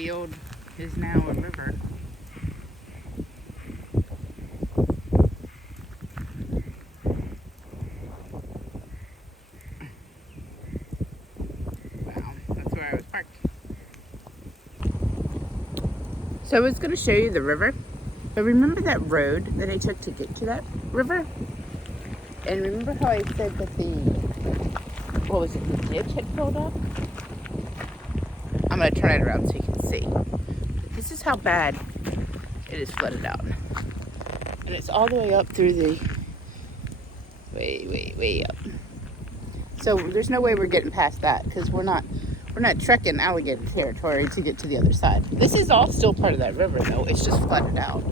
field is now a river. Wow, that's where I was parked. So I was going to show you the river, but remember that road that I took to get to that river? And remember how I said that the ditch had filled up? I'm going to turn it around so you can see. This is how bad it is flooded out. And it's all the way up through the, way up. So there's no way we're getting past that because we're not trekking alligator territory to get to the other side. This is all still part of that river though. It's just flooded out.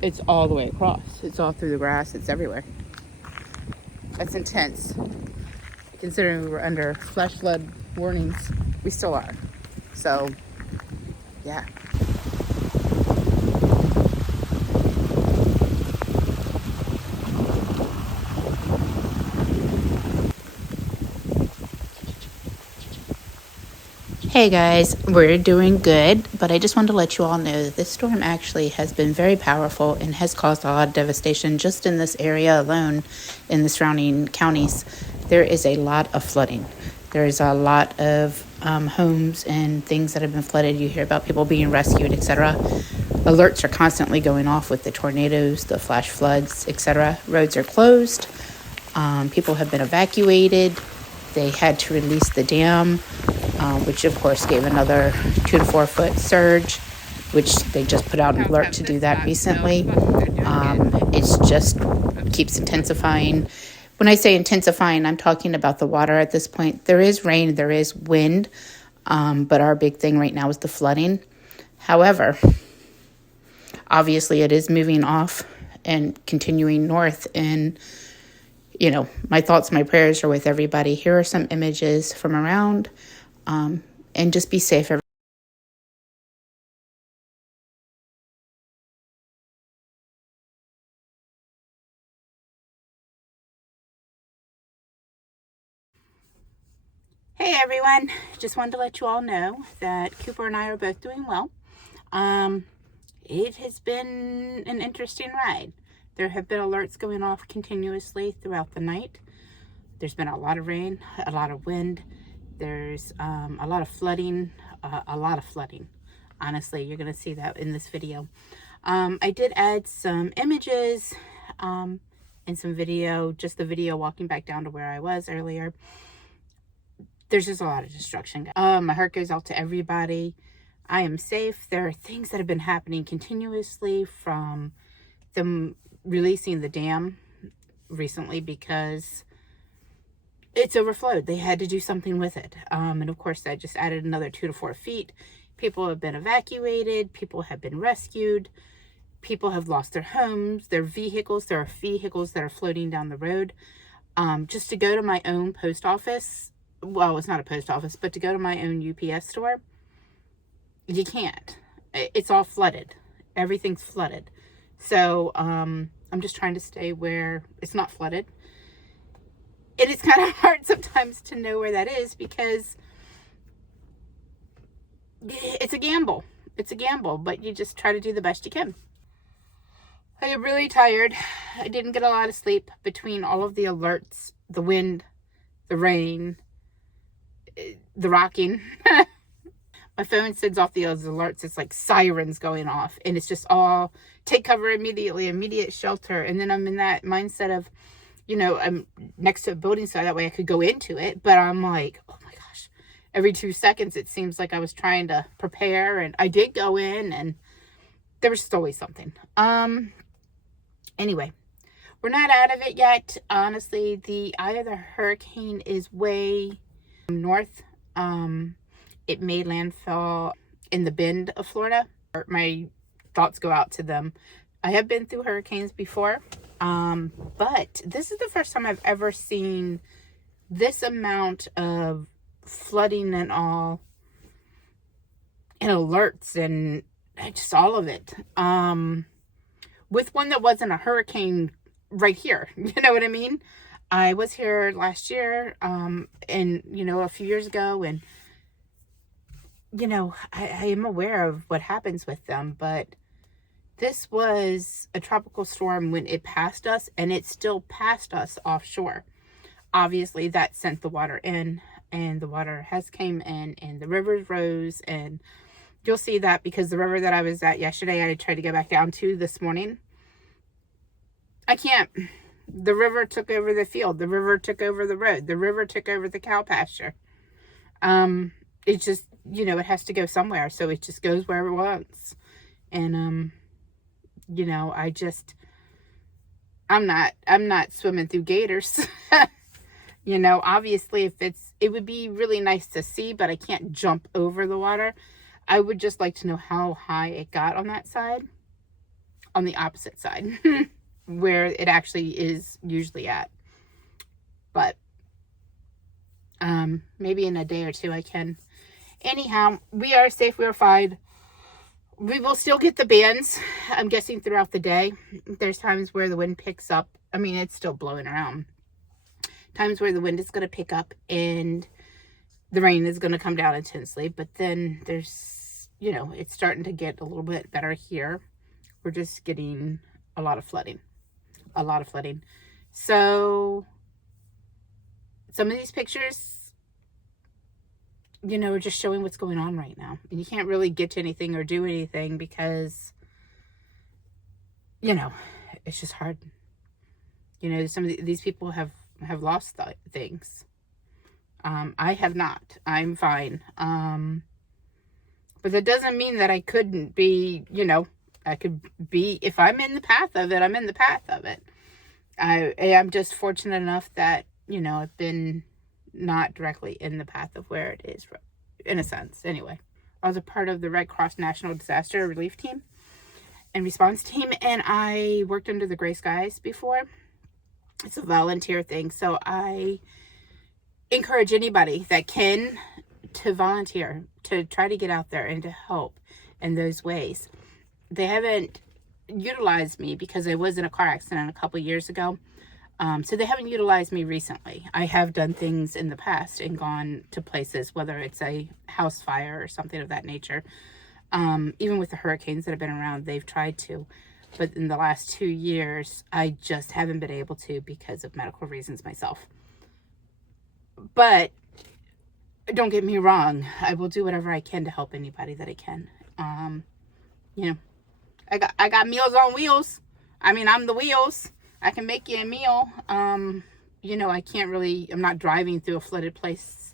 It's all the way across. It's all through the grass. It's everywhere. That's intense. Considering we were under flash flood warnings, we still are. So, yeah. Hey guys, we're doing good, but I just wanted to let you all know that this storm actually has been very powerful and has caused a lot of devastation just in this area alone in the surrounding counties. There is a lot of flooding. There is a lot of homes and things that have been flooded. You hear about people being rescued, etc. Alerts are constantly going off with the tornadoes, the flash floods, etc. Roads are closed. People have been evacuated. They had to release the dam, which of course gave another 2 to 4 foot surge, which they just put out an alert to do that recently. It's just keeps intensifying. When I say intensifying, I'm talking about the water at this point. There is rain, there is wind, but our big thing right now is the flooding. However, obviously it is moving off and continuing north, and you know, my thoughts, my prayers are with everybody. Here are some images from around, and just be safe. Hey everyone, just wanted to let you all know that Cooper and I are both doing well. It has been an interesting ride. There have been alerts going off continuously throughout the night. There's been a lot of rain, a lot of wind. There's a lot of flooding, Honestly, you're going to see that in this video. I did add some images and some video, just the video walking back down to where I was earlier. There's just a lot of destruction. My heart goes out to everybody. I am safe. There are things that have been happening continuously from them releasing the dam recently because it's overflowed. They had to do something with it. And of course, that just added another 2 to 4 feet. People have been evacuated. People have been rescued. People have lost their homes, their vehicles. There are vehicles that are floating down the road. Just to go to my own post office, well, it's not a post office, but to go to my own UPS store, you can't. It's all flooded. Everything's flooded. So I'm just trying to stay where it's not flooded. And it's kind of hard sometimes to know where that is because it's a gamble. It's a gamble, but you just try to do the best you can. I am really tired. I didn't get a lot of sleep between all of the alerts, the wind, the rain, the rocking. My phone sends off those alerts. It's like sirens going off, and it's just all take cover immediately, immediate shelter. And then I'm in that mindset of, you know, I'm next to a building so that way I could go into it. But I'm like, oh my gosh, every 2 seconds it seems like I was trying to prepare, and I did go in, and there was always something. Anyway, we're not out of it yet. Honestly, the eye of the hurricane is way north. It made landfall in the Bend of Florida. My thoughts go out to them. I have been through hurricanes before, but this is the first time I've ever seen this amount of flooding and all, and alerts and just all of it. With one that wasn't a hurricane right here. You know what I mean? I was here last year, and, you know, a few years ago, and you know, I am aware of what happens with them, but this was a tropical storm when it passed us, and it still passed us offshore. Obviously, that sent the water in, and the water has came in, and the rivers rose, and you'll see that because the river that I was at yesterday, I tried to go back down to this morning. I can't. The river took over the field. The river took over the road. The river took over the cow pasture. It just, you know, it has to go somewhere, so it just goes wherever it wants. And you know, I'm not swimming through gators. You know, obviously it would be really nice to see, but I can't jump over the water. I would just like to know how high it got on that side, on the opposite side, where it actually is usually at. But maybe in a day or two I can. Anyhow, we are safe, we are fine. We will still get the bands, I'm guessing, throughout the day. There's times where the wind picks up. I mean, it's still blowing around. Times where the wind is going to pick up and the rain is going to come down intensely. But then there's, you know, it's starting to get a little bit better here. We're just getting a lot of flooding. A lot of flooding. So some of these pictures, you know, are just showing what's going on right now. And you can't really get to anything or do anything because, you know, it's just hard. You know, some of these people have lost things. I have not. I'm fine. But that doesn't mean that I couldn't be, you know, I could be, if I'm in the path of it, I'm in the path of it. I am just fortunate enough that, you know, I've been not directly in the path of where it is, in a sense. Anyway, I was a part of the Red Cross National Disaster Relief Team and Response Team, and I worked under the gray skies before. It's a volunteer thing, so I encourage anybody that can to volunteer, to try to get out there and to help in those ways. They haven't utilized me because I was in a car accident a couple years ago. So they haven't utilized me recently. I have done things in the past and gone to places, whether it's a house fire or something of that nature. Even with the hurricanes that have been around, they've tried to. But in the last 2 years, I just haven't been able to because of medical reasons myself. But don't get me wrong. I will do whatever I can to help anybody that I can. You know, I got Meals on Wheels. I mean, I'm the wheels. I can make you a meal. You know, I can't really, I'm not driving through a flooded place.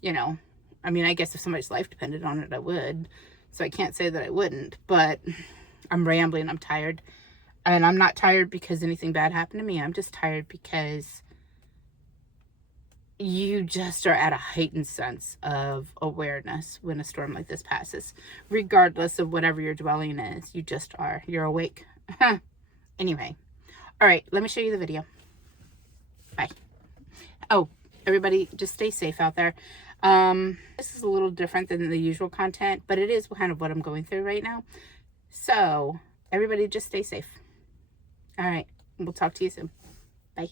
You know, I mean, I guess if somebody's life depended on it, I would. So I can't say that I wouldn't, but I'm rambling. I'm tired. And I'm not tired because anything bad happened to me. I'm just tired because you just are at a heightened sense of awareness when a storm like this passes. Regardless of whatever your dwelling is, you just are. You're awake. Anyway. All right, let me show you the video. Bye. Oh, everybody, just stay safe out there. This is a little different than the usual content, but it is kind of what I'm going through right now. So, everybody just stay safe. All right, we'll talk to you soon. Bye.